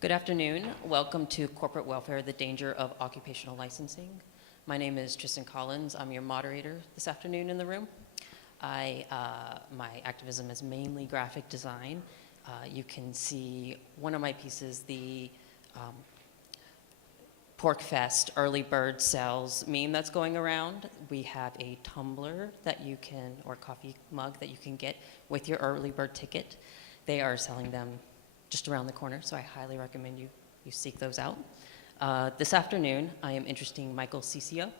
Good afternoon. Welcome to Corporate Welfare, the Danger of Occupational Licensing. My name is Tristan Collins. I'm your moderator this afternoon in the room. My activism is mainly graphic design. You can see one of my pieces, the Pork Fest early bird sales meme that's going around. We have a tumbler that you can, or coffee mug that you can get with your early bird ticket. They are selling them just around the corner, so I highly recommend you seek those out. This afternoon, I am introducing Michael Ciccio.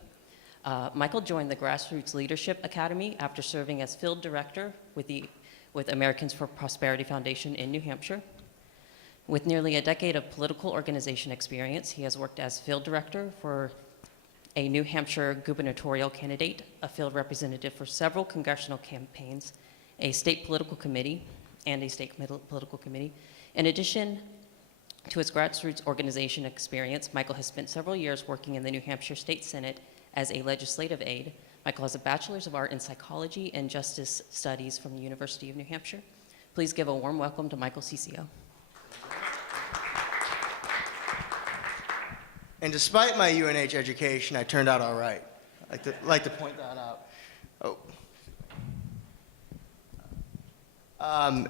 Michael joined the Grassroots Leadership Academy after serving as field director with Americans for Prosperity Foundation in New Hampshire. With nearly a decade of political organization experience, he has worked as field director for a New Hampshire gubernatorial candidate, a field representative for several congressional campaigns, a state political committee, and a state political committee. In addition to his grassroots organization experience, Michael has spent several years working in the New Hampshire State Senate as a legislative aide. Michael has a Bachelor's of Art in Psychology and Justice Studies from the University of New Hampshire. Please give a warm welcome to Michael Ciccio. And despite my UNH education, I turned out all right. I like to point that out.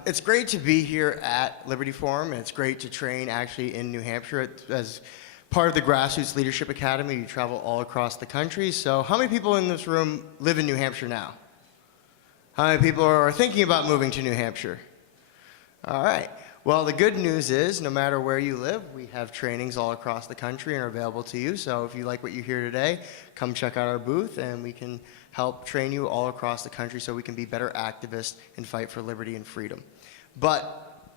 It's great to be here at Liberty Forum, and it's great to train actually in New Hampshire as part of the Grassroots Leadership Academy. You travel all across the country. So how many people in this room live in New Hampshire now? How many people are thinking about moving to New Hampshire? All right. Well, the good news is no matter where you live, we have trainings all across the country and are available to you. So if you like what you hear today, come check out our booth and we can help train you all across the country so we can be better activists and fight for liberty and freedom. But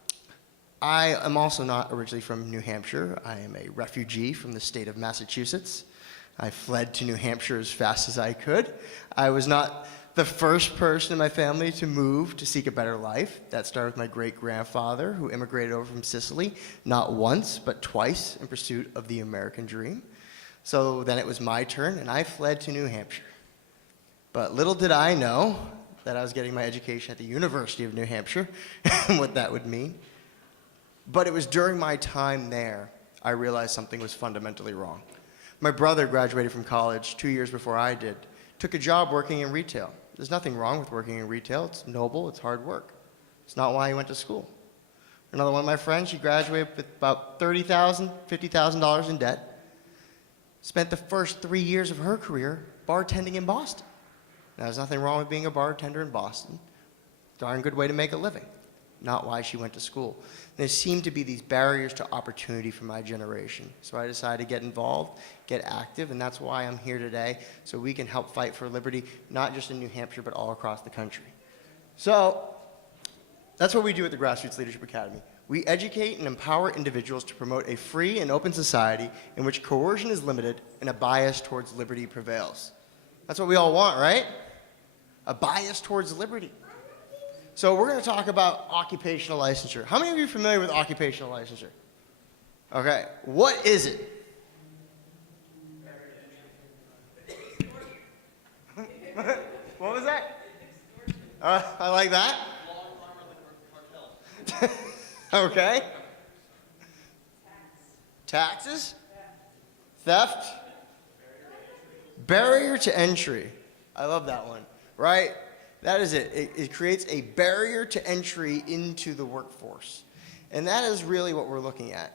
I am also not originally from New Hampshire. I am a refugee from the state of Massachusetts. I fled to New Hampshire as fast as I could. I was not the first person in my family to move to seek a better life. That started with my great-grandfather, who immigrated over from Sicily, not once, but twice in pursuit of the American dream. So then it was my turn, and I fled to New Hampshire. But little did I know that I was getting my education at the University of New Hampshire and what that would mean. But it was during my time there I realized something was fundamentally wrong. My brother graduated from college 2 years before I did, took a job working in retail. There's nothing wrong with working in retail. It's noble, it's hard work. It's not why he went to school. Another one of my friends, she graduated with about $30,000, $50,000 in debt, spent the first 3 years of her career bartending in Boston. Now, there's nothing wrong with being a bartender in Boston. Darn good way to make a living. Not why she went to school. There seemed to be these barriers to opportunity for my generation. So I decided to get involved, get active, and that's why I'm here today, so we can help fight for liberty, not just in New Hampshire, but all across the country. So that's what we do at the Grassroots Leadership Academy. We educate and empower individuals to promote a free and open society in which coercion is limited and a bias towards liberty prevails. That's what we all want, right? A bias towards liberty. So we're going to talk about occupational licensure. How many of you are familiar with occupational licensure? Okay, what is it? What was that? I like that. Okay. Taxes? Theft? Barrier to entry. I love that one, right? That is it. It creates a barrier to entry into the workforce. And that is really what we're looking at.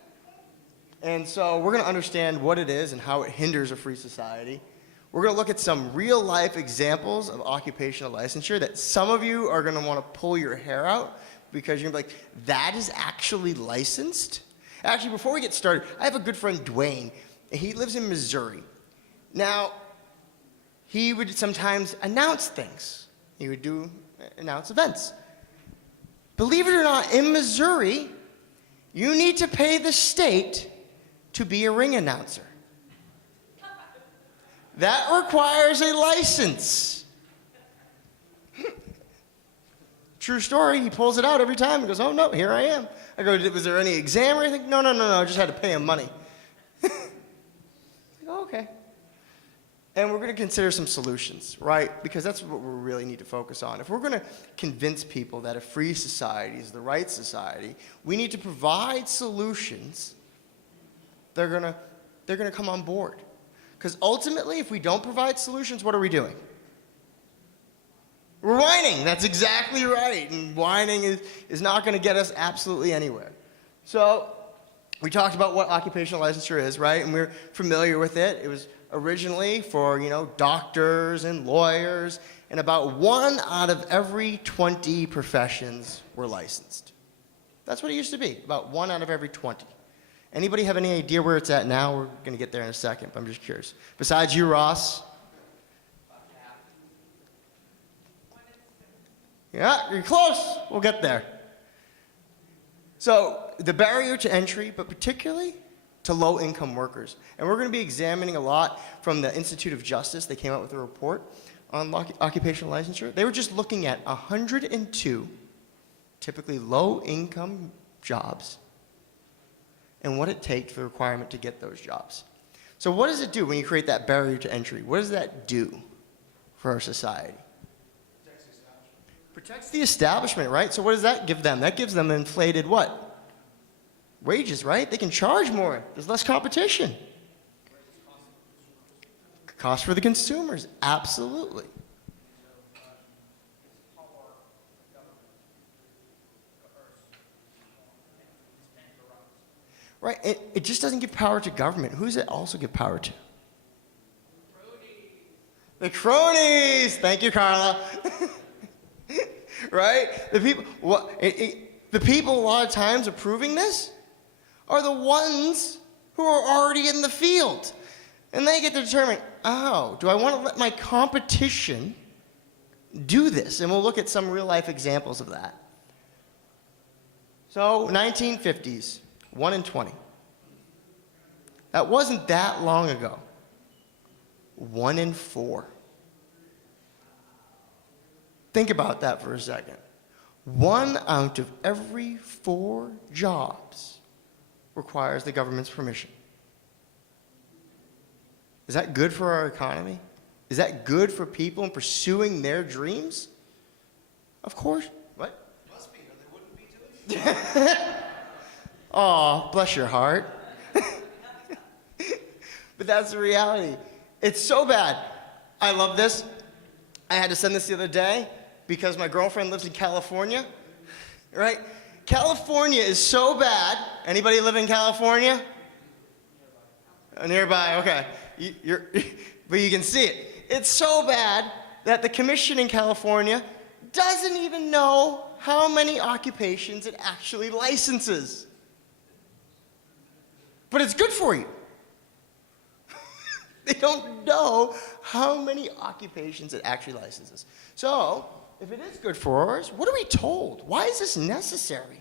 And so we're going to understand what it is and how it hinders a free society. We're going to look at some real-life examples of occupational licensure that some of you are going to want to pull your hair out because you're going to be like, that is actually licensed? Actually, before we get started, I have a good friend, Dwayne. He lives in Missouri. Now, he would sometimes announce things. He would announce events. Believe it or not, in Missouri, you need to pay the state to be a ring announcer. That requires a license. True story, he pulls it out every time and goes, oh no, here I am. I go, was there any exam or anything? No, I just had to pay him money. Okay. And we're going to consider some solutions, right? Because that's what we really need to focus on. If we're going to convince people that a free society is the right society, we need to provide solutions they're gonna come on board. Because ultimately, if we don't provide solutions, what are we doing? We're whining. That's exactly right. And whining is not going to get us absolutely anywhere. So we talked about what occupational licensure is, right? And we're familiar with it. It was originally for, doctors and lawyers, and about 1 out of every 20 professions were licensed. That's what it used to be, about 1 out of every 20. Anybody have any idea where it's at now? We're going to get there in a second, but I'm just curious. Besides you, Ross? Yeah, you're close. We'll get there. So the barrier to entry, but particularly to low-income workers. And we're going to be examining a lot from the Institute of Justice. They came out with a report on occupational licensure. They were just looking at 102 typically low-income jobs and what it takes for the requirement to get those jobs. So what does it do when you create that barrier to entry? What does that do for our society? Protects the establishment, right? So what does that give them? That gives them inflated what? Wages, right? They can charge more. There's less competition. Cost for the consumers, absolutely. Right, it just doesn't give power to government. Who does it also give power to? The cronies! Thank you, Carla. Right? The people a lot of times approving this are the ones who are already in the field. And they get to determine, do I want to let my competition do this? And we'll look at some real life examples of that. So 1950s, 1 in 20. That wasn't that long ago. 1 in 4. Think about that for a second. 1 out of every 4 jobs requires the government's permission. Is that good for our economy? Is that good for people in pursuing their dreams? Of course. What? Must be, or they wouldn't be doing it. Aw, bless your heart. But that's the reality. It's so bad. I love this. I had to send this the other day because my girlfriend lives in California, right? California is so bad. Anybody live in California? Nearby, okay. But you can see it. It's so bad that the commission in California doesn't even know how many occupations it actually licenses. But it's good for you. They don't know how many occupations it actually licenses. So, if it is good for us, what are we told? Why is this necessary?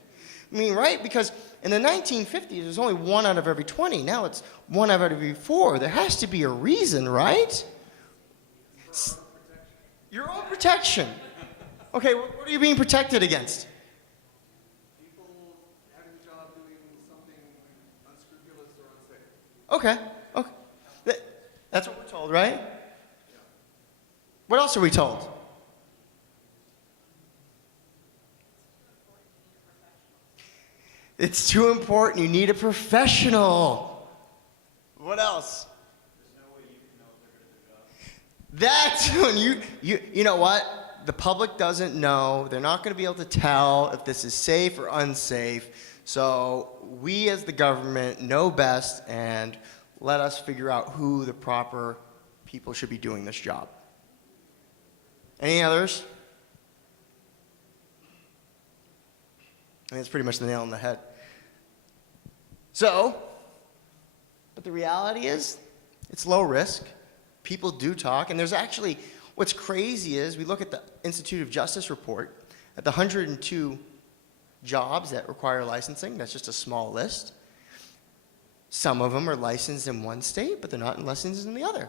I mean, right? Because in the 1950s, it was only 1 out of every 20. Now it's 1 out of every 4. There has to be a reason, right? Your own protection. Okay, what are you being protected against? People having a job doing something unscrupulous or unsafe. Okay. That's what we're told, right? What else are we told? It's too important. You need a professional. What else? There's no way you can know if they're going to do the job. That's when you know what? The public doesn't know. They're not going to be able to tell if this is safe or unsafe. So we as the government know best and let us figure out who the proper people should be doing this job. Any others? I mean, it's pretty much the nail on the head. So, but the reality is, it's low risk. People do talk, and there's actually, what's crazy is, we look at the Institute of Justice report, at the 102 jobs that require licensing, that's just a small list. Some of them are licensed in one state, but they're not licensed in the other.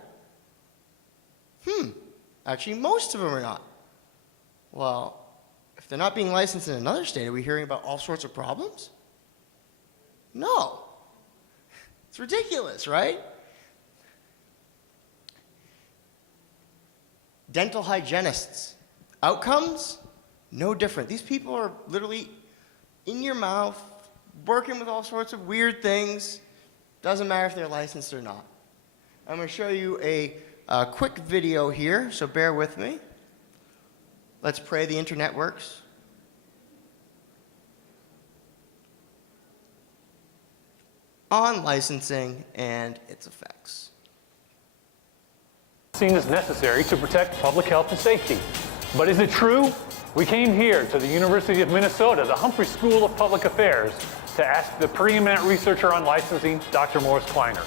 Actually, most of them are not. Well, if they're not being licensed in another state, are we hearing about all sorts of problems? No. It's ridiculous, right? Dental hygienists. Outcomes? No different. These people are literally in your mouth, working with all sorts of weird things. Doesn't matter if they're licensed or not. I'm going to show you a quick video here, so bear with me. Let's pray the internet works. On licensing and its effects. Licensing is necessary to protect public health and safety. But is it true? We came here to the University of Minnesota, the Humphrey School of Public Affairs, to ask the preeminent researcher on licensing, Dr. Morris Kleiner.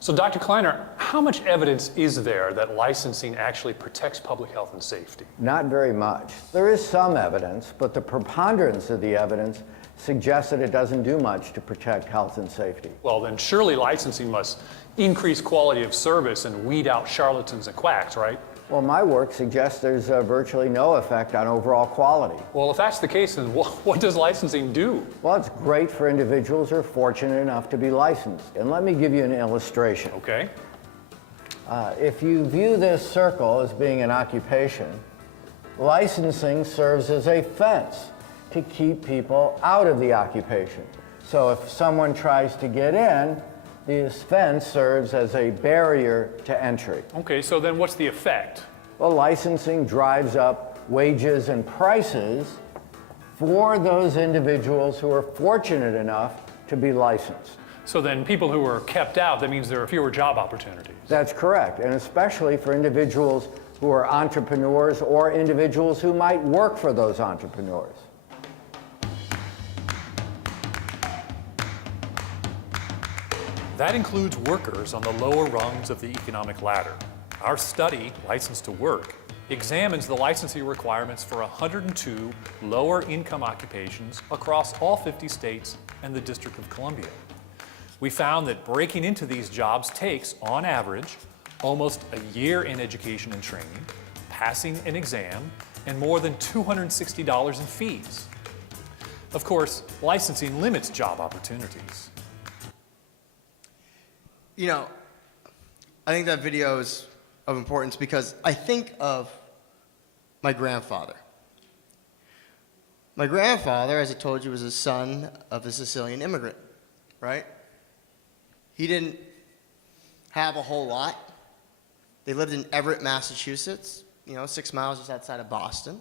So Dr. Kleiner, how much evidence is there that licensing actually protects public health and safety? Not very much. There is some evidence, but the preponderance of the evidence suggests that it doesn't do much to protect health and safety. Well, then surely licensing must increase quality of service and weed out charlatans and quacks, right? Well, my work suggests there's virtually no effect on overall quality. Well, if that's the case, then what does licensing do? Well, it's great for individuals who are fortunate enough to be licensed. And let me give you an illustration. Okay. If you view this circle as being an occupation, licensing serves as a fence to keep people out of the occupation. So if someone tries to get in, this fence serves as a barrier to entry. Okay, so then what's the effect? Well, licensing drives up wages and prices for those individuals who are fortunate enough to be licensed. So then people who are kept out, that means there are fewer job opportunities. That's correct, and especially for individuals who are entrepreneurs or individuals who might work for those entrepreneurs. That includes workers on the lower rungs of the economic ladder. Our study, License to Work, examines the licensing requirements for 102 lower income occupations across all 50 states and the District of Columbia. We found that breaking into these jobs takes, on average, almost a year in education and training, passing an exam, and more than $260 in fees. Of course, licensing limits job opportunities. You know, I think that video is of importance because I think of my grandfather. My grandfather, as I told you, was a son of a Sicilian immigrant, right? He didn't have a whole lot. They lived in Everett, Massachusetts, 6 miles just outside of Boston.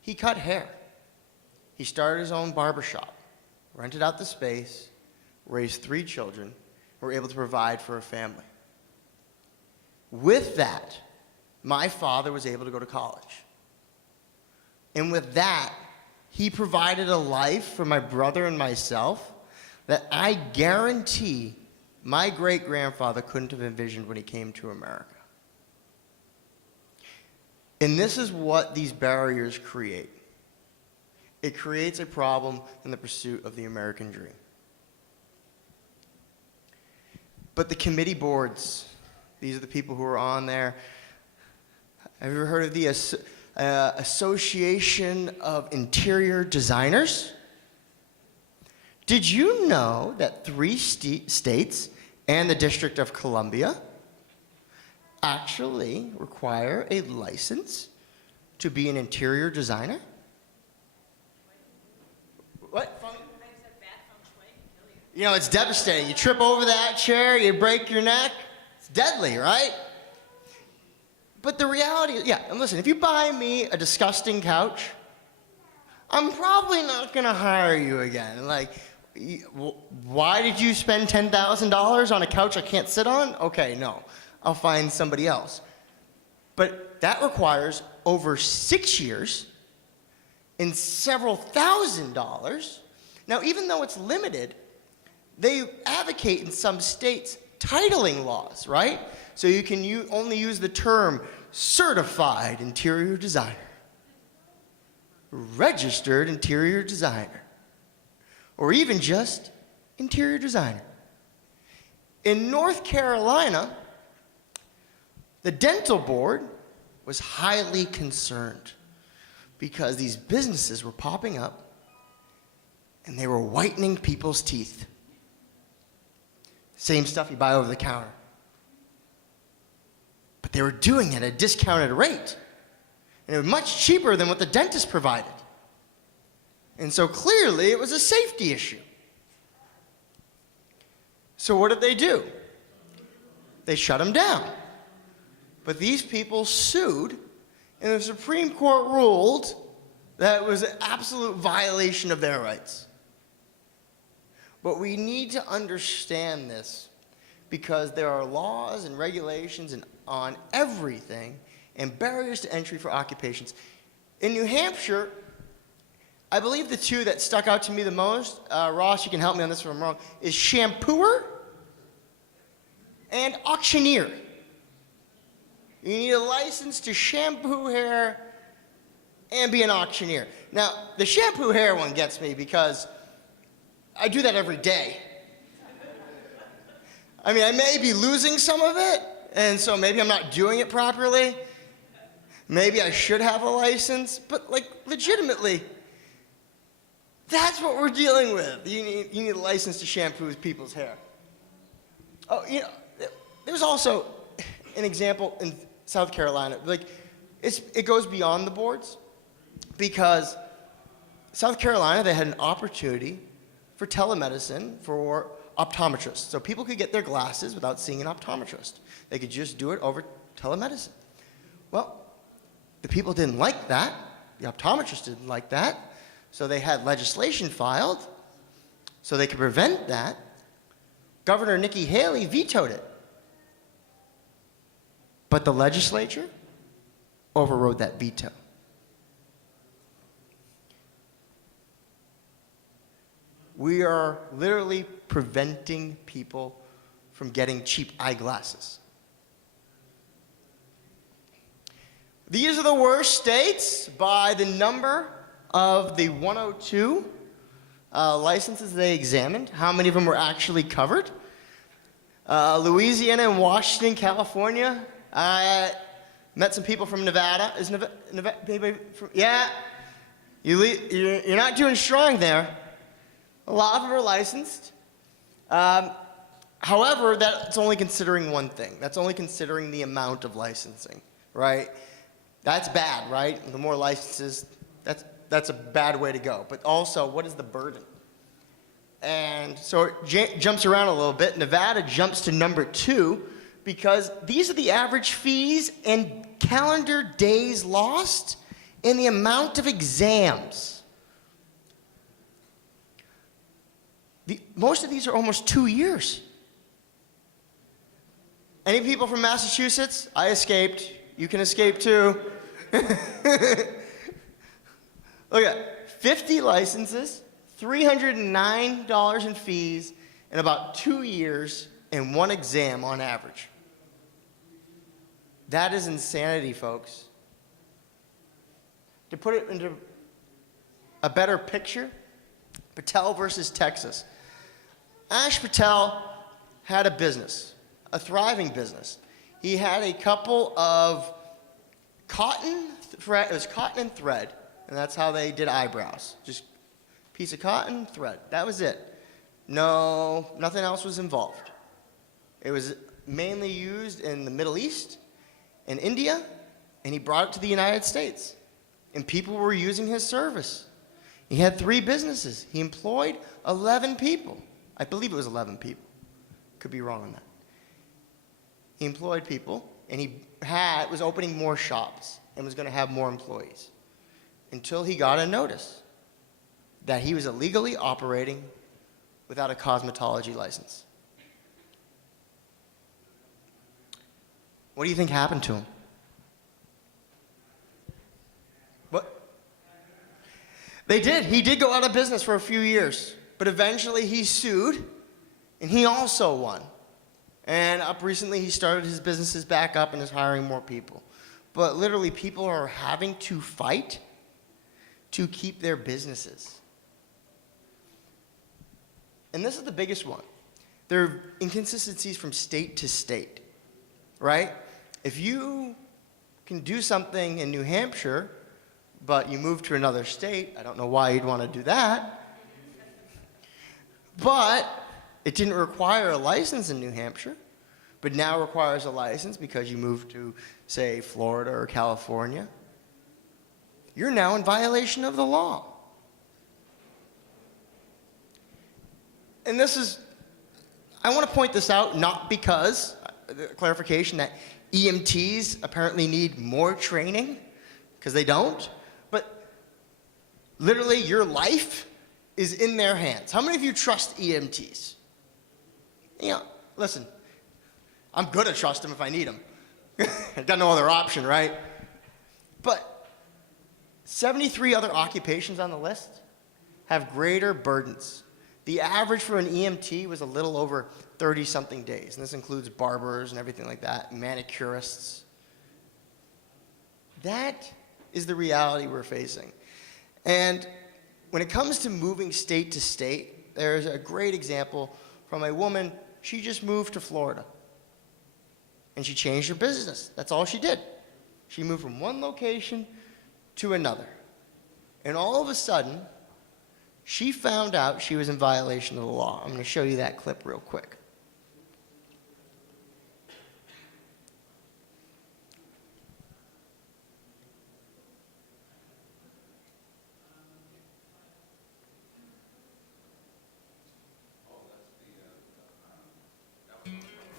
He cut hair. He started his own barbershop, rented out the space, raised 3 children, were able to provide for a family. With that, my father was able to go to college. And with that, he provided a life for my brother and myself that I guarantee my great-grandfather couldn't have envisioned when he came to America. And this is what these barriers create. It creates a problem in the pursuit of the American dream. But the committee boards, these are the people who are on there. Have you ever heard of the Association of Interior Designers? Did you know that 3 states and the District of Columbia actually require a license to be an interior designer? What? It's devastating. You trip over that chair, you break your neck. It's deadly, right? But the reality is, and listen, if you buy me a disgusting couch, I'm probably not going to hire you again. Like, why did you spend $10,000 on a couch I can't sit on? Okay, no. I'll find somebody else. But that requires over 6 years and several $1,000s. Now, even though it's limited, they advocate in some states titling laws, right? So you can only use the term certified interior designer, registered interior designer, or even just interior designer. In North Carolina, the dental board was highly concerned because these businesses were popping up and they were whitening people's teeth. Same stuff you buy over the counter. But they were doing it at a discounted rate. And it was much cheaper than what the dentist provided. And so clearly it was a safety issue. So what did they do? They shut him down. But these people sued, and the Supreme Court ruled that it was an absolute violation of their rights. But we need to understand this because there are laws and regulations on everything and barriers to entry for occupations. In New Hampshire, I believe the two that stuck out to me the most, Ross, you can help me on this if I'm wrong, is shampooer and auctioneer. You need a license to shampoo hair and be an auctioneer. Now, the shampoo hair one gets me because I do that every day. I mean, I may be losing some of it, and so maybe I'm not doing it properly. Maybe I should have a license, but like legitimately, that's what we're dealing with. You need a license to shampoo people's hair. Oh, you know, there's also an example in South Carolina. Like, it goes beyond the boards because South Carolina, they had an opportunity for telemedicine for optometrists. So people could get their glasses without seeing an optometrist. They could just do it over telemedicine. Well, the people didn't like that. The optometrists didn't like that. So they had legislation filed so they could prevent that. Governor Nikki Haley vetoed it. But the legislature overrode that veto. We are literally preventing people from getting cheap eyeglasses. These are the worst states by the number of the 102 licenses they examined. How many of them were actually covered? Louisiana and Washington, California. I met some people from Nevada. Is Nevada anybody from? Yeah. You're not doing strong there. A lot of them are licensed. However, that's only considering one thing. That's only considering the amount of licensing, right? That's bad, right? The more licenses, that's a bad way to go. But also, what is the burden? And so it jumps around a little bit. Nevada jumps to number 2 because these are the average fees and calendar days lost and the amount of exams. Most of these are almost 2 years. Any people from Massachusetts? I escaped. You can escape too. Look at 50 licenses, $309 in fees, and about 2 years and 1 exam on average. That is insanity, folks. To put it into a better picture, Patel versus Texas. Ash Patel had a business, a thriving business. He had a couple of cotton thread, it was cotton and thread, and that's how they did eyebrows. Just piece of cotton, thread. That was it. No, nothing else was involved. It was mainly used in the Middle East and India, and he brought it to the United States. And people were using his service. He had 3 businesses. He employed 11 people. I believe it was 11 people. Could be wrong on that. He employed people, and he was opening more shops and was going to have more employees until he got a notice that he was illegally operating without a cosmetology license. What do you think happened to him? What? They did. He did go out of business for a few years, but eventually he sued, and he also won. And up recently, he started his businesses back up and is hiring more people. But literally, people are having to fight to keep their businesses. And this is the biggest one. There are inconsistencies from state to state, right? If you can do something in New Hampshire, but you move to another state, I don't know why you'd want to do that. But it didn't require a license in New Hampshire, but now requires a license because you moved to, say, Florida or California. You're now in violation of the law. and this is, I want to point this out, not because, clarification that EMTs apparently need more training, because they don't, but literally your life is in their hands. How many of you trust EMTs? You know, listen, I'm gonna trust them if I need them. I've got no other option, right? But 73 other occupations on the list have greater burdens. The average for an EMT was a little over 30-something days, and this includes barbers and everything like that, manicurists. That is the reality we're facing. And when it comes to moving state to state, there's a great example from a woman. She just moved to Florida, and she changed her business. That's all she did. She moved from one location to another. And all of a sudden, she found out she was in violation of the law. I'm going to show you that clip real quick.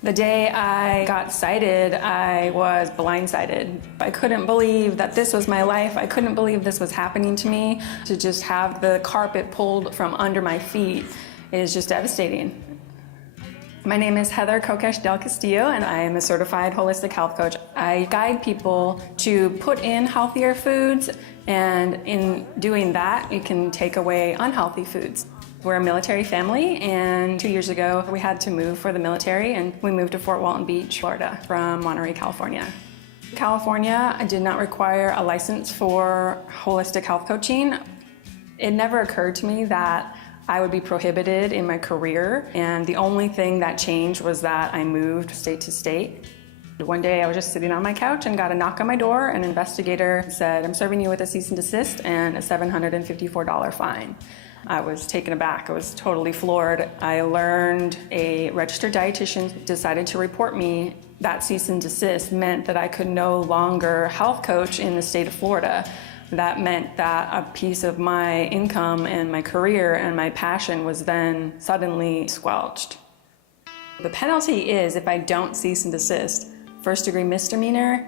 The day I got cited, I was blindsided. I couldn't believe that this was my life. I couldn't believe this was happening to me. To just have the carpet pulled from under my feet is just devastating. My name is Heather Kokesh Del Castillo, and I am a certified holistic health coach. I guide people to put in healthier foods, and in doing that, you can take away unhealthy foods. We're a military family, and 2 years ago we had to move for the military, and we moved to Fort Walton Beach, Florida from Monterey, California. California did not require a license for holistic health coaching. It never occurred to me that I would be prohibited in my career, and the only thing that changed was that I moved state to state. One day I was just sitting on my couch and got a knock on my door. An investigator said, "I'm serving you with a cease and desist and a $754 fine." I was taken aback. I was totally floored. I learned a registered dietitian decided to report me. That cease and desist meant that I could no longer health coach in the state of Florida. That meant that a piece of my income and my career and my passion was then suddenly squelched. The penalty is, if I don't cease and desist, first-degree misdemeanor,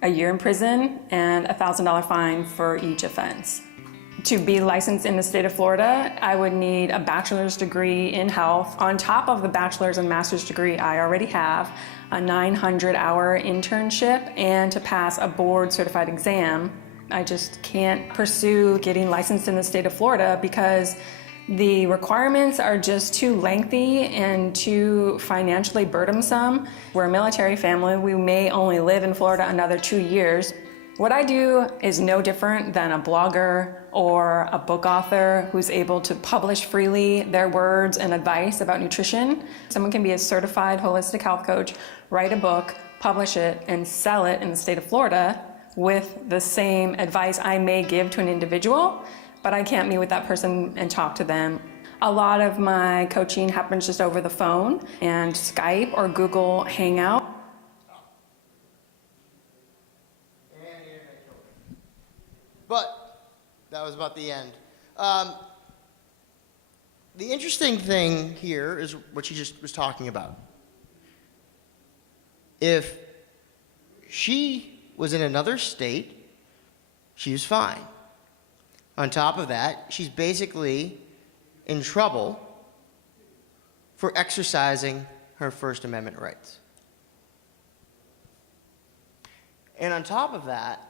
a year in prison, and a $1,000 fine for each offense. To be licensed in the state of Florida, I would need a bachelor's degree in health. On top of the bachelor's and master's degree I already have, a 900-hour internship, and to pass a board-certified exam. I just can't pursue getting licensed in the state of Florida because the requirements are just too lengthy and too financially burdensome. We're a military family. We may only live in Florida another 2 years. What I do is no different than a blogger or a book author who's able to publish freely their words and advice about nutrition. Someone can be a certified holistic health coach, write a book, publish it, and sell it in the state of Florida with the same advice I may give to an individual, but I can't meet with that person and talk to them. A lot of my coaching happens just over the phone and Skype or Google Hangout. But that was about the end. The interesting thing here is what she just was talking about. If she was in another state, she was fine. On top of that, she's basically in trouble for exercising her First Amendment rights. And on top of that,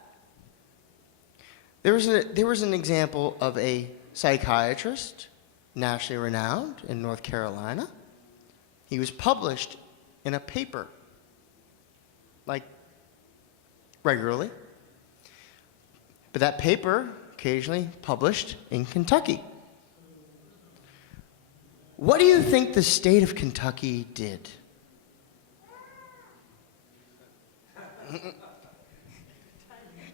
there was an example of a psychiatrist, nationally renowned in North Carolina. He was published in a paper, like regularly. But that paper occasionally published in Kentucky. What do you think the state of Kentucky did?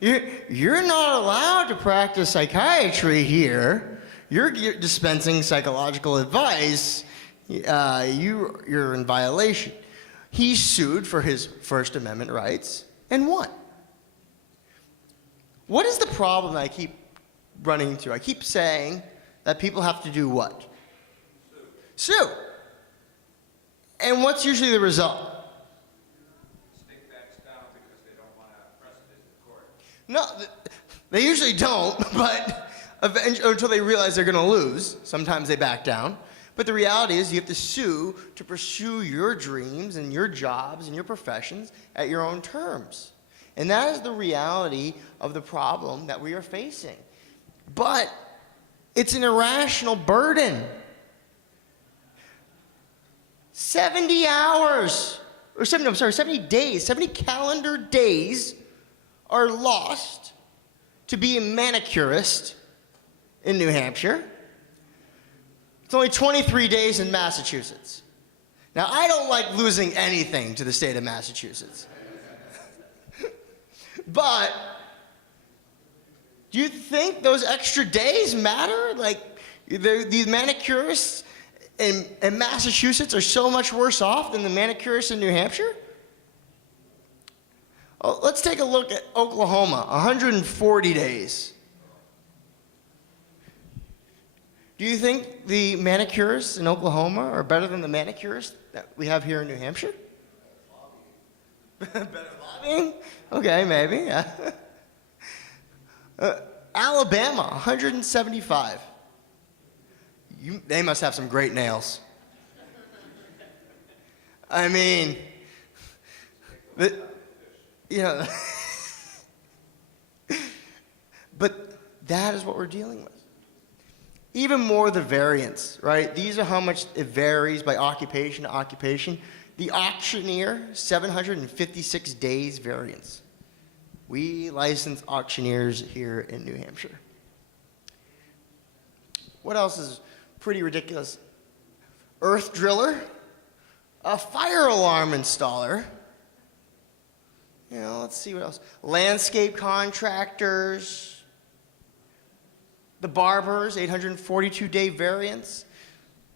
You're not allowed to practice psychiatry here. You're dispensing psychological advice. You're in violation. He sued for his First Amendment rights and won. What is the problem that I keep running into? I keep saying that people have to do what? Sue. And what's usually the result? State backs down because they don't want to precedent in court. No, they usually don't, but until they realize they're going to lose, sometimes they back down. But the reality is you have to sue to pursue your dreams and your jobs and your professions at your own terms. And that is the reality of the problem that we are facing. But it's an irrational burden. 70 hours, or 70 days, 70 calendar days are lost to be a manicurist in New Hampshire. It's only 23 days in Massachusetts. Now, I don't like losing anything to the state of Massachusetts. But do you think those extra days matter? Like, these manicurists in Massachusetts are so much worse off than the manicurists in New Hampshire? Well, let's take a look at Oklahoma, 140 days. Do you think the manicurists in Oklahoma are better than the manicurists that we have here in New Hampshire? Better lobbying? Okay, maybe, yeah. Alabama, 175. They must have some great nails. I mean, but that is what we're dealing with. Even more the variance, right? These are how much it varies by occupation to occupation. The auctioneer, 756 days variance. We license auctioneers here in New Hampshire. What else is pretty ridiculous? Earth driller, a fire alarm installer. Let's see what else. Landscape contractors, the barbers, 842-day variance.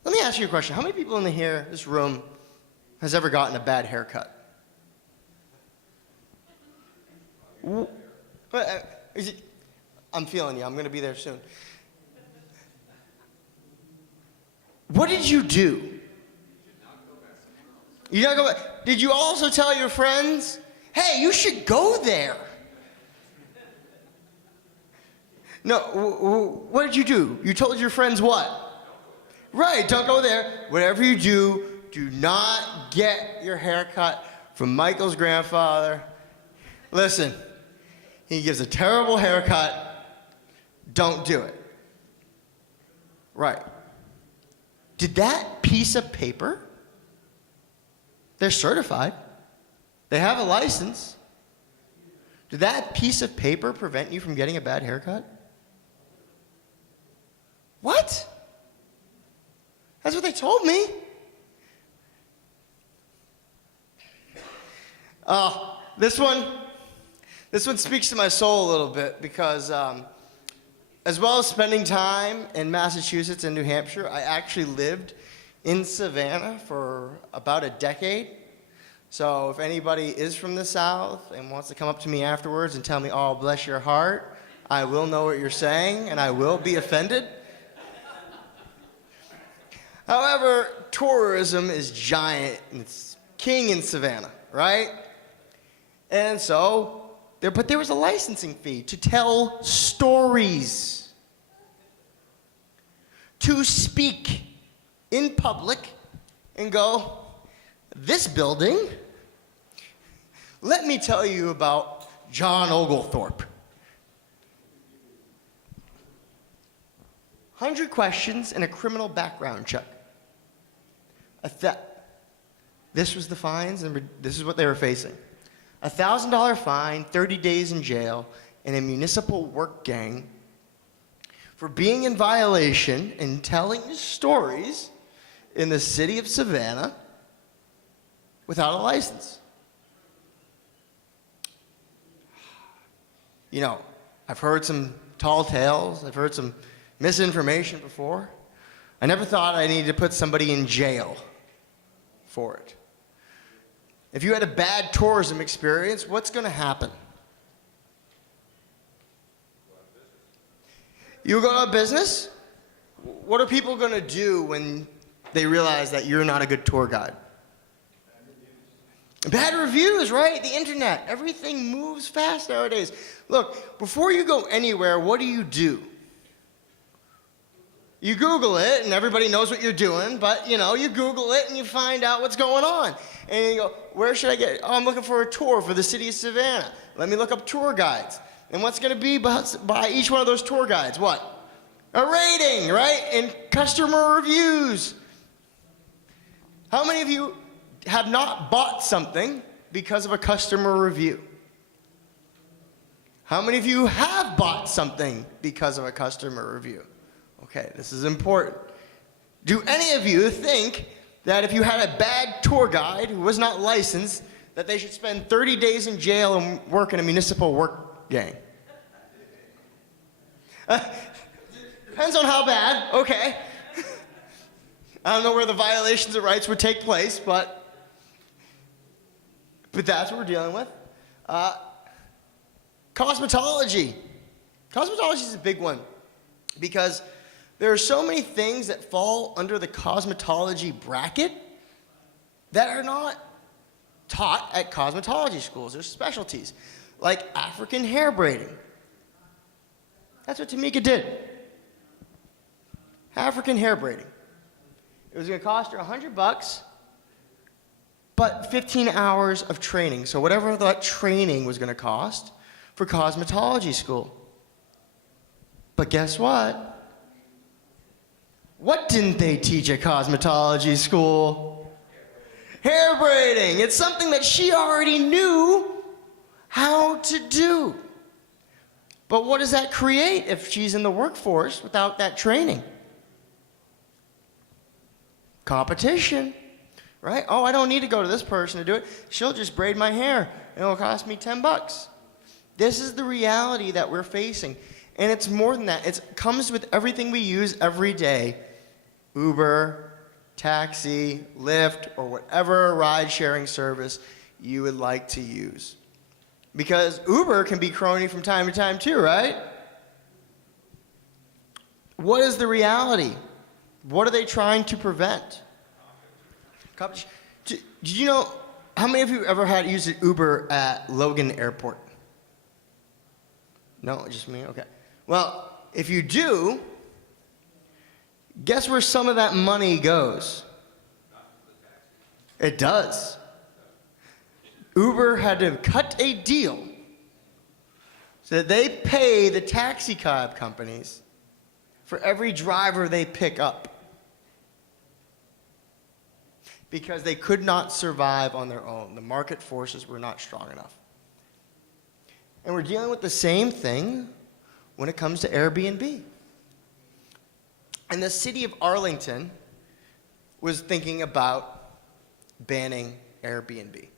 Let me ask you a question. How many people in this room has ever gotten a bad haircut? I'm feeling you. I'm going to be there soon. What did you do? You did not go back. Did you also tell your friends, hey, you should go there? No, what did you do? You told your friends what? Right, don't go there. Whatever you do not get your hair cut from Michael's grandfather. Listen, he gives a terrible haircut. Don't do it. Right. Did that piece of paper, they're certified, they have a license, did that piece of paper prevent you from getting a bad haircut? What? That's what they told me. This one speaks to my soul a little bit because as well as spending time in Massachusetts and New Hampshire, I actually lived in Savannah for about a decade. So if anybody is from the South and wants to come up to me afterwards and tell me, oh, bless your heart, I will know what you're saying and I will be offended. However, tourism is giant and it's king in Savannah, right? And so, but there was a licensing fee to tell stories, to speak in public and go, this building, let me tell you about John Oglethorpe. 100 questions and a criminal background check. This was the fines, and this is what they were facing. A $1,000 fine, 30 days in jail, and a municipal work gang for being in violation and telling stories in the city of Savannah without a license. I've heard some tall tales. I've heard some misinformation before. I never thought I needed to put somebody in jail for it. If you had a bad tourism experience, what's going to happen? You go out of business? What are people going to do when they realize that you're not a good tour guide. Bad reviews, right? The internet. Everything moves fast nowadays. Look, before you go anywhere, what do? You Google it, and everybody knows what you're doing, but you Google it and you find out what's going on. And you go, where should I get? Oh, I'm looking for a tour for the city of Savannah. Let me look up tour guides. And what's going to be by each one of those tour guides? What? A rating, right? And customer reviews. How many of you have not bought something because of a customer review? How many of you have bought something because of a customer review? Okay, this is important. Do any of you think that if you had a bad tour guide who was not licensed, that they should spend 30 days in jail and work in a municipal work gang? Depends on how bad, okay. I don't know where the violations of rights would take place, but that's what we're dealing with. Cosmetology. Cosmetology is a big one because there are so many things that fall under the cosmetology bracket that are not taught at cosmetology schools. There's specialties like African hair braiding. That's what Tamika did. African hair braiding. It was going to cost her $100, but 15 hours of training. So whatever that training was going to cost for cosmetology school. But guess what? What didn't they teach at cosmetology school? Hair braiding. It's something that she already knew how to do. But what does that create if she's in the workforce without that training? Competition, right? Oh, I don't need to go to this person to do it. She'll just braid my hair. It'll cost me $10. This is the reality that we're facing. And it's more than that. It comes with everything we use every day. Uber, taxi, Lyft, or whatever ride-sharing service you would like to use. Because Uber can be crony from time to time too, right? What is the reality? What are they trying to prevent? Did you know, how many of you ever had used an Uber at Logan Airport? No, just me? Okay. Well, if you do, guess where some of that money goes? It does. Uber had to cut a deal so that they pay the taxi cab companies for every driver they pick up, because they could not survive on their own. The market forces were not strong enough. And we're dealing with the same thing when it comes to Airbnb. And the city of Arlington was thinking about banning Airbnb.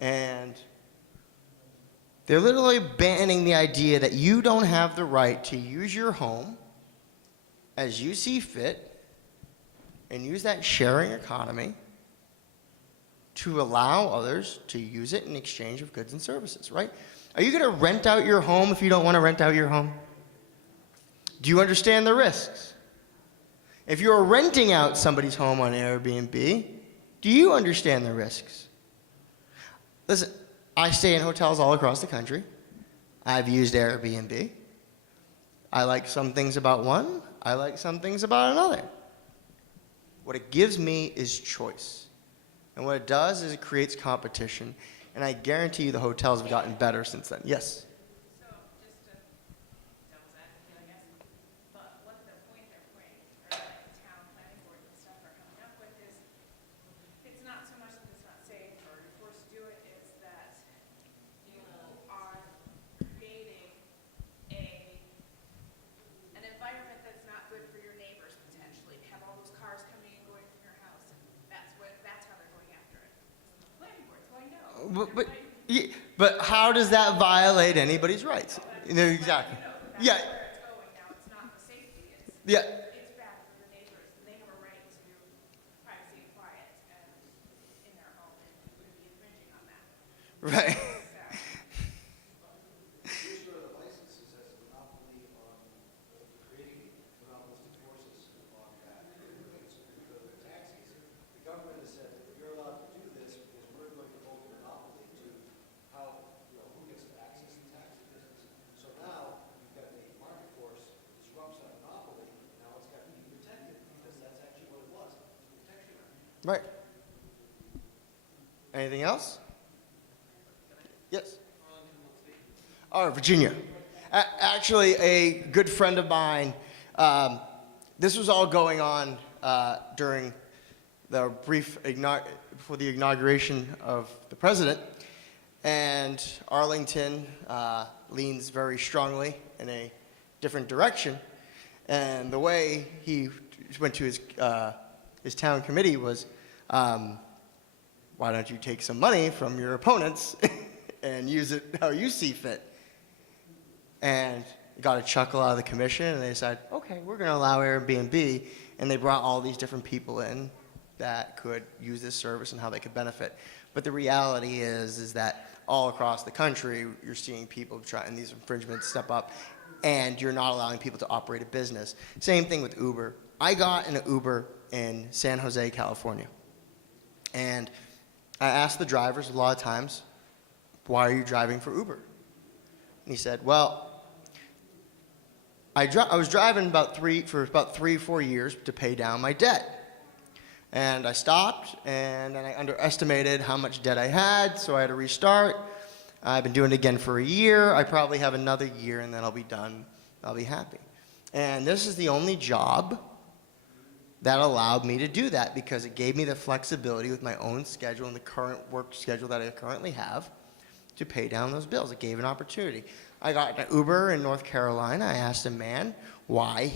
And they're literally banning the idea that you don't have the right to use your home as you see fit and use that sharing economy to allow others to use it in exchange of goods and services, right? Are you going to rent out your home if you don't want to rent out your home? Do you understand the risks? If you're renting out somebody's home on Airbnb, do you understand the risks? Listen, I stay in hotels all across the country. I've used Airbnb. I like some things about one. I like some things about another. What it gives me is choice. And what it does is it creates competition. And I guarantee you the hotels have gotten better since then. Yes? So just to devil's advocate, I guess, but what the point they're pointing, or the town planning boards and stuff are coming up with is, it's not so much that it's not safe or you're forced to do it, it's that you are creating an environment that's not good for your neighbors potentially. Have all those cars coming and going from your house, and that's how they're going after it. The planning board's going, no. But how does that violate anybody's rights? Exactly. Yeah. Where it's going now, it's not the safety, Yeah. it's bad for the neighbors, and they have a right to privacy and quiet and in their home, and we would be infringing on that. Right. The issue of the licenses has a monopoly on creating monopolistic forces on that. Right. Anything else? Yes. Oh, Virginia. Actually, a good friend of mine, this was all going on during the before the inauguration of the president, and Arlington leans very strongly in a different direction, and the way he went to his town committee was, why don't you take some money from your opponents and use it how you see fit? And got a chuckle out of the commission, and they said, okay, we're going to allow Airbnb, and they brought all these different people in that could use this service and how they could benefit. But the reality is that all across the country, you're seeing people trying these infringements step up, and you're not allowing people to operate a business. Same thing with Uber. I got in an Uber in San Jose, California, and I asked the drivers a lot of times, why are you driving for Uber? And he said, well, I was driving for about 3-4 years to pay down my debt. And I stopped, and then I underestimated how much debt I had, so I had to restart. I've been doing it again for a year. I probably have another year, and then I'll be done. I'll be happy. And this is the only job that allowed me to do that, because it gave me the flexibility with my own schedule and the current work schedule that I currently have to pay down those bills. It gave an opportunity. I got an Uber in North Carolina. I asked a man why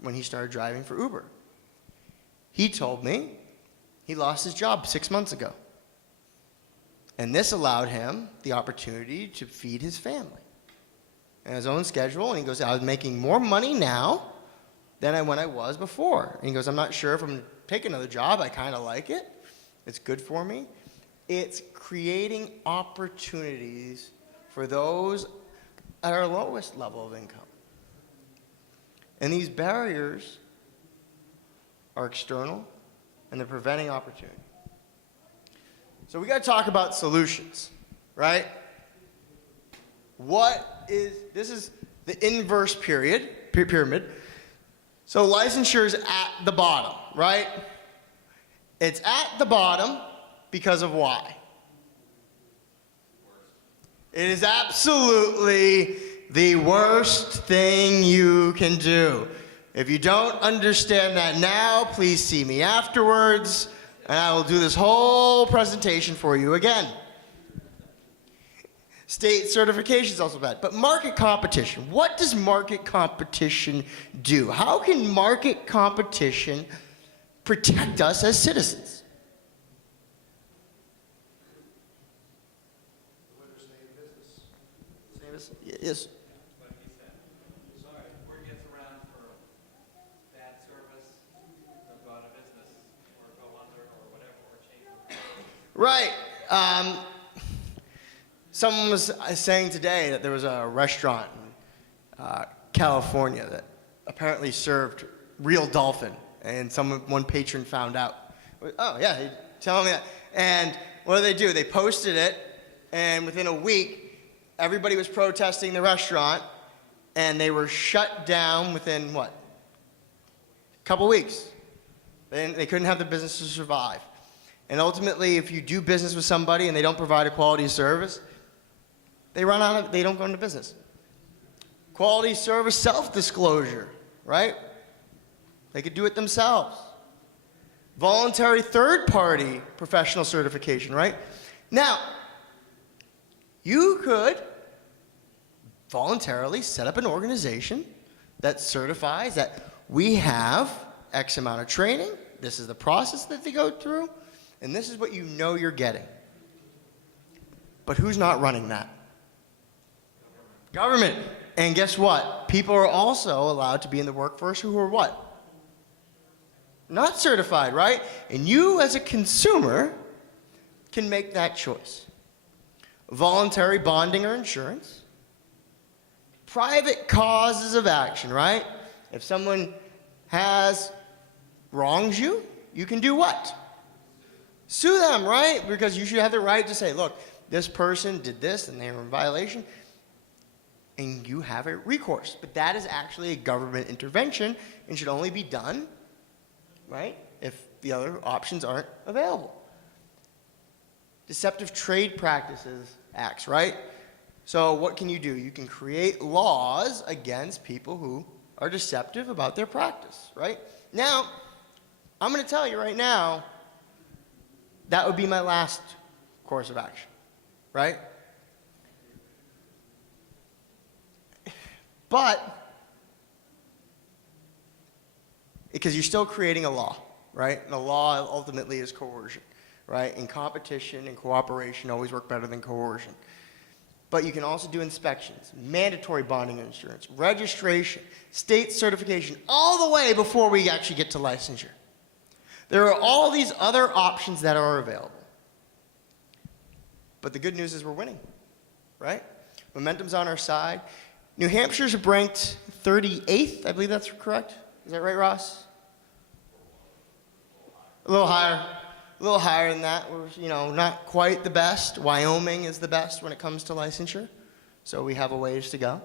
when he started driving for Uber. He told me he lost his job 6 months ago. And this allowed him the opportunity to feed his family and his own schedule. And he goes, I was making more money now than when I was before. And he goes, I'm not sure if I'm going to take another job. I kind of like it. It's good for me. It's creating opportunities for those at our lowest level of income. And these barriers are external, and they're preventing opportunity. So we got to talk about solutions, right? This is the inverse pyramid. So licensure is at the bottom, right? It's at the bottom because of why? It is absolutely the worst thing you can do. If you don't understand that now, please see me afterwards, and I will do this whole presentation for you again. State certification is also bad. But market competition. What does market competition do? How can market competition protect us as citizens? Yes. But he said, sorry, word gets around for bad service, they'll go out of business, or go under, or whatever, or change. Right. Someone was saying today that there was a restaurant in California that apparently served real dolphin, and one patron found out. Oh, yeah, he telling me that. And what do? They posted it, and within a week, everybody was protesting the restaurant, and they were shut down within, what? A couple weeks. They couldn't have the business to survive. And ultimately, if you do business with somebody and they don't provide a quality service, they don't go into business. Quality service self-disclosure, right? They could do it themselves. Voluntary third-party professional certification, right? Now, you could voluntarily set up an organization that certifies that we have X amount of training, this is the process that they go through, and this is what you know you're getting. But who's not running that? Government. And guess what? People are also allowed to be in the workforce who are what? Not certified, right? And you as a consumer can make that choice. Voluntary bonding or insurance. Private causes of action, right? If someone has wrongs you, you can do what? Sue them, right? Because you should have the right to say, look, this person did this and they were in violation, and you have a recourse. But that is actually a government intervention and should only be done, right, if the other options aren't available. Deceptive Trade Practices Acts, right? So what can you do? You can create laws against people who are deceptive about their practice, right? Now, I'm going to tell you right now, that would be my last course of action, right? But, because you're still creating a law, right? And the law ultimately is coercion, right? And competition and cooperation always work better than coercion. But you can also do inspections, mandatory bonding insurance, registration, state certification, all the way before we actually get to licensure. There are all these other options that are available. But the good news is we're winning, right? Momentum's on our side. New Hampshire's ranked 38th, I believe that's correct. Is that right, Ross? A little higher. A little higher than that. We're, not quite the best. Wyoming is the best when it comes to licensure. So we have a ways to go.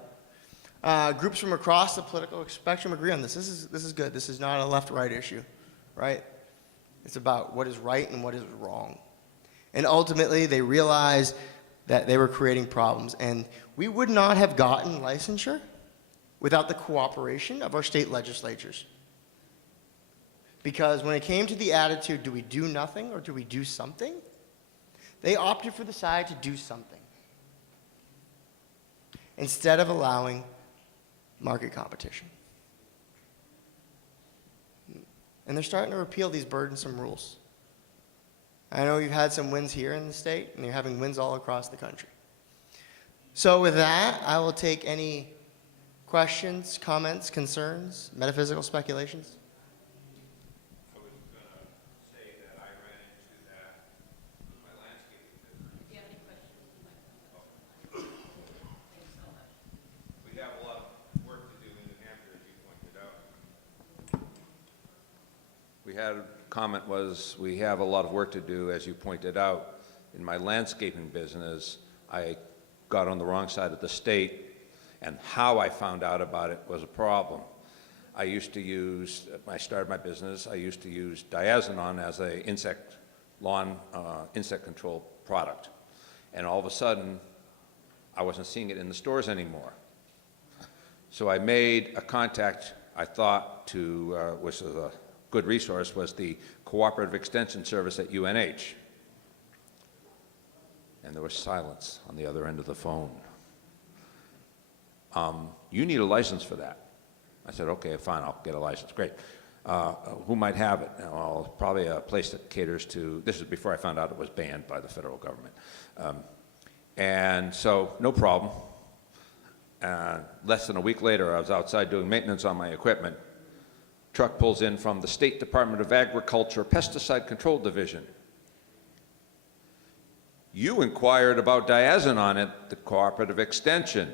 Groups from across the political spectrum agree on this. This is good. This is not a left-right issue, right? It's about what is right and what is wrong. And ultimately, they realized that they were creating problems. And we would not have gotten licensure without the cooperation of our state legislatures. Because when it came to the attitude, do we do nothing or do we do something? They opted for the side to do something instead of allowing market competition. And they're starting to repeal these burdensome rules. I know you've had some wins here in the state, and you're having wins all across the country. So with that, I will take any questions, comments, concerns, metaphysical speculations. I was going to say that I ran into that in my landscaping business. Do you have any questions? We have a lot of work to do in New Hampshire, as you pointed out. We had a comment was, we have a lot of work to do, as you pointed out. In my landscaping business, I got on the wrong side of the state, and how I found out about it was a problem. I started my business, I used to use diazinon as a insect control product. And all of a sudden, I wasn't seeing it in the stores anymore. So I made a contact, I thought, which was a good resource, was the Cooperative Extension Service at UNH. And there was silence on the other end of the phone. You need a license for that. I said, okay, fine, I'll get a license. Great. Who might have it? Well, probably a place that caters to, this is before I found out it was banned by the federal government. And so, no problem. Less than a week later, I was outside doing maintenance on my equipment. Truck pulls in from the State Department of Agriculture Pesticide Control Division. You inquired about diazinon at the Cooperative Extension.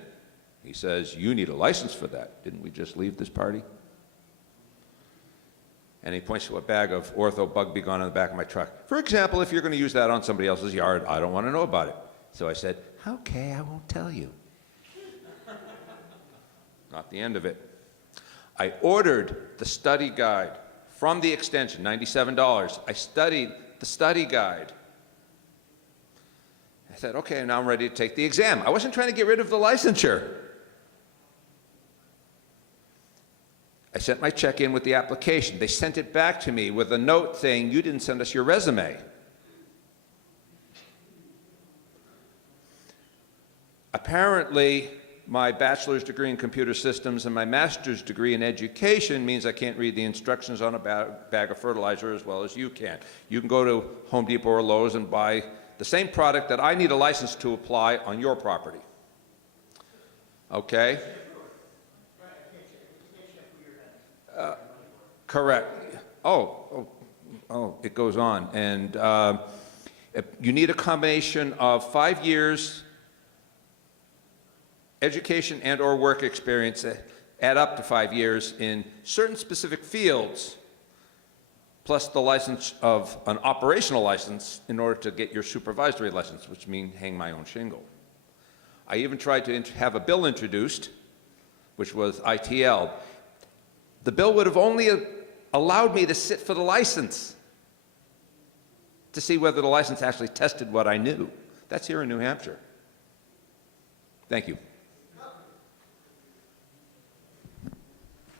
He says, you need a license for that. Didn't we just leave this party? And he points to a bag of ortho bug begone in the back of my truck. For example, if you're going to use that on somebody else's yard, I don't want to know about it. So I said, okay, I won't tell you. Not the end of it. I ordered the study guide from the extension, $97. I studied the study guide. I said, okay, now I'm ready to take the exam. I wasn't trying to get rid of the licensure. I sent my check in with the application. They sent it back to me with a note saying, you didn't send us your resume. Apparently, my bachelor's degree in computer systems and my master's degree in education means I can't read the instructions on a bag of fertilizer as well as you can. You can go to Home Depot or Lowe's and buy the same product that I need a license to apply on your property. Okay? Correct. Oh, it goes on. And you need a combination of 5 years education and or work experience add up to 5 years in certain specific fields, plus the license of an operational license in order to get your supervisory license, which means hang my own shingle. I even tried to have a bill introduced, which was ITL. The bill would have only allowed me to sit for the license. to see whether the license actually tested what I knew. That's here in New Hampshire. Thank you.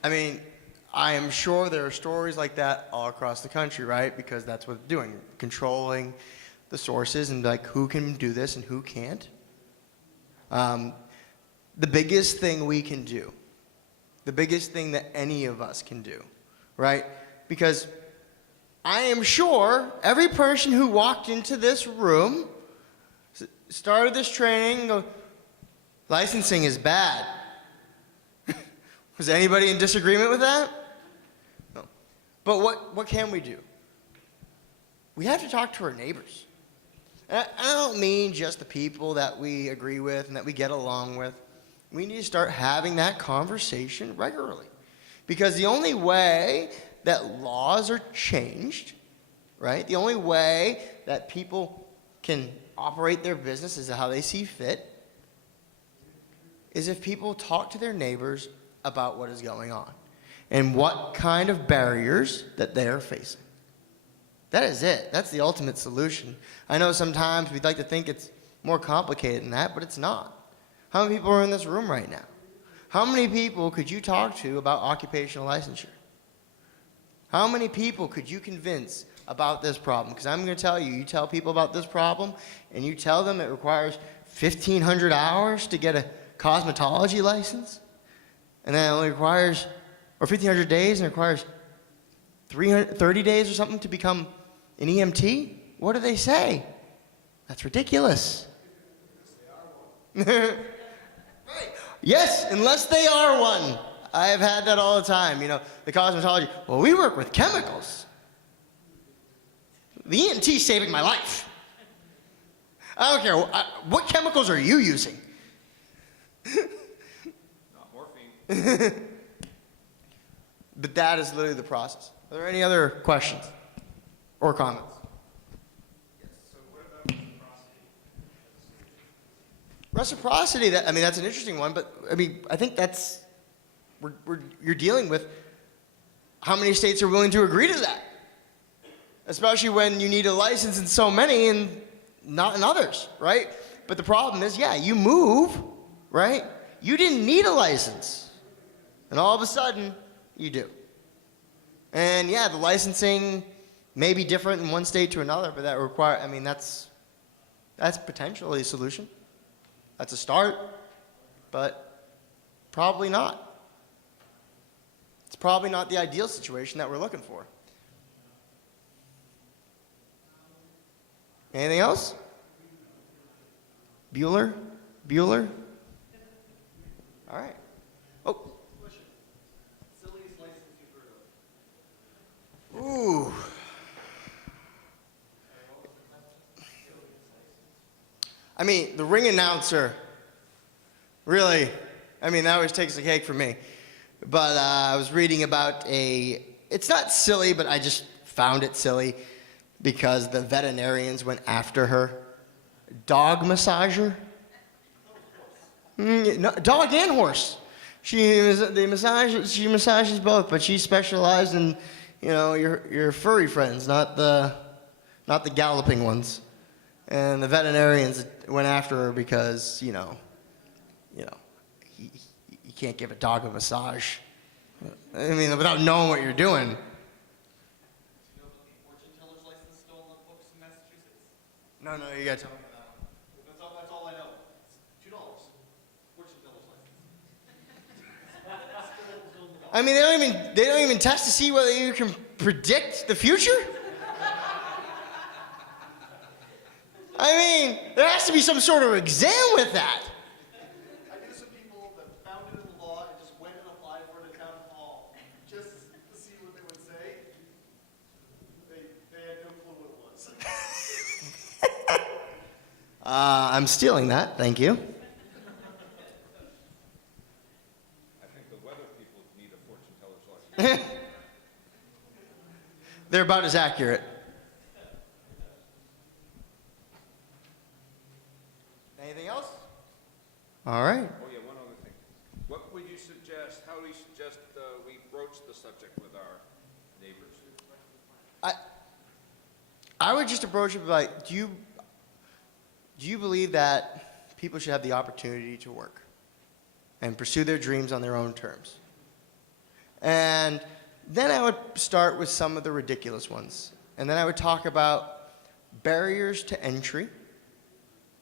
I mean, I am sure there are stories like that all across the country, right? Because that's what they're doing, controlling the sources and like who can do this and who can't. The biggest thing we can do, the biggest thing that any of us can do, right? Because I am sure every person who walked into this room, started this training, go, licensing is bad. Was anybody in disagreement with that? No. But what can we do? We have to talk to our neighbors. And I don't mean just the people that we agree with and that we get along with. We need to start having that conversation regularly. Because the only way that laws are changed, right? The only way that people can operate their business is how they see fit, is if people talk to their neighbors about what is going on and what kind of barriers that they are facing. That is it. That's the ultimate solution. I know sometimes we'd like to think it's more complicated than that, but it's not. How many people are in this room right now? How many people could you talk to about occupational licensure? How many people could you convince about this problem? Because I'm going to tell you, you tell people about this problem, and you tell them it requires 1,500 hours to get a cosmetology license, and then it only requires, or 1,500 days, and it requires 330 days or something to become an EMT? What do they say? That's ridiculous. Right. Yes, unless they are one. I have had that all the time. You know, the cosmetology, well, we work with chemicals. The EMT's saving my life. I don't care. What chemicals are you using? Not morphine. But that is literally the process. Are there any other questions or comments? Yes, so what about Reciprocity, I mean, that's an interesting one, but I mean, I think that's, you're dealing with how many states are willing to agree to that. Especially when you need a license in so many and not in others, right? But the problem is, yeah, you move, right? You didn't need a license. And all of a sudden, you do. And yeah, the licensing may be different in one state to another, but that require, I mean, that's potentially a solution. That's a start, but probably not. It's probably not the ideal situation that we're looking for. Anything else? Bueller? Bueller? All right. Oh. silliest license you've heard of? Ooh. I mean, the ring announcer, really, I mean, that always takes the cake for me. But I was reading about it's not silly, but I just found it silly because the veterinarians went after her. Dog massager? No, dog and horse. She massages both, but she specialized in, you know, your furry friends, not the galloping ones. And the veterinarians went after her because, you know, you can't give a dog a massage. I mean, without knowing what you're doing. Do you know about the fortune teller's license still on the books in Massachusetts? No, you gotta tell me about that one. That's all I know. It's $2. Fortune teller's license. I mean, they don't even test to see whether you can predict the future. I mean, there has to be some sort of exam with that. I knew some people that found it in the law and just went and applied for it at town hall just to see what they would say. They had no clue what it was. I'm stealing that. Thank you. I think the weather people need a fortune teller's license. They're about as accurate. Anything else? All right. Oh, yeah, one other thing. What would you suggest, how do you suggest we broach the subject with our neighbors? I would just approach it like, do you believe that people should have the opportunity to work and pursue their dreams on their own terms? And then I would start with some of the ridiculous ones. And then I would talk about barriers to entry,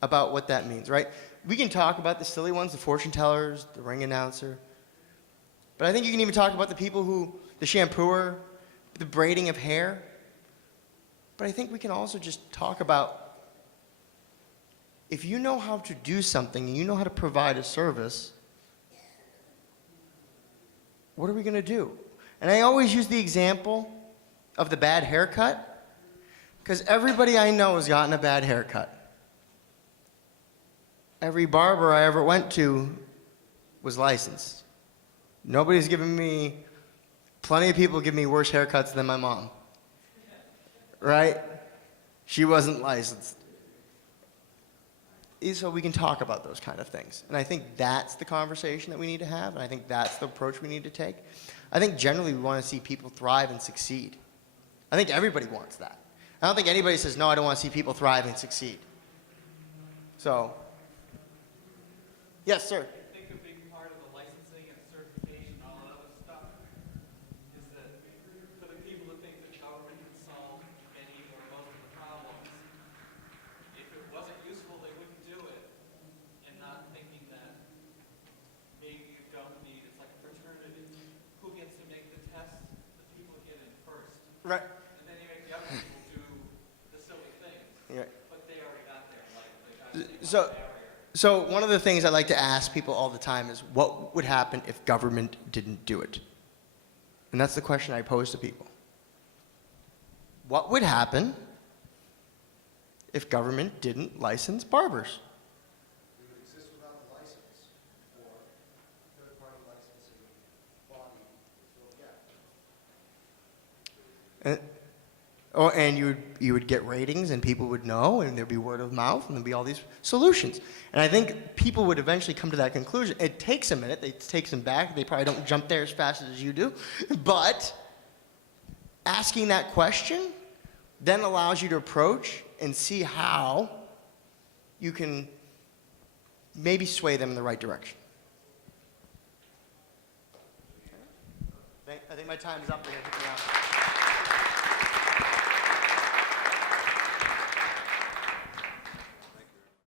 about what that means, right? We can talk about the silly ones, the fortune tellers, the ring announcer. But I think you can even talk about the people the shampooer, the braiding of hair. But I think we can also just talk about, if you know how to do something and you know how to provide a service, what are we going to do? And I always use the example of the bad haircut, because everybody I know has gotten a bad haircut. Every barber I ever went to was licensed. Nobody's given me, plenty of people give me worse haircuts than my mom. Right? She wasn't licensed. So we can talk about those kind of things. And I think that's the conversation that we need to have, and I think that's the approach we need to take. I think generally we want to see people thrive and succeed. I think everybody wants that. I don't think anybody says, no, I don't want to see people thrive and succeed. So, yes, sir. I think a big part of the licensing and certification and all that other stuff is that for the people that think the government can solve any or most of the problems, if it wasn't useful, they wouldn't do it. And not thinking that maybe you don't need, it's like a fraternity. Who gets to make the tests? The people get in first. Right. And then you make the other people do the silly things. Yeah. But they already got there. Like, they got to take So, on the barrier. so one of the things I like to ask people all the time is, what would happen if government didn't do it? And that's the question I pose to people. What would happen if government didn't license barbers? We would exist without the license, or third-party licensing body would fill the gap. And you would get ratings, and people would know, and there'd be word of mouth, and there'd be all these solutions. And I think people would eventually come to that conclusion. It takes a minute. It takes them back. They probably don't jump there as fast as you do. But asking that question then allows you to approach and see how you can maybe sway them in the right direction. I think my time is up. They're gonna kick me out.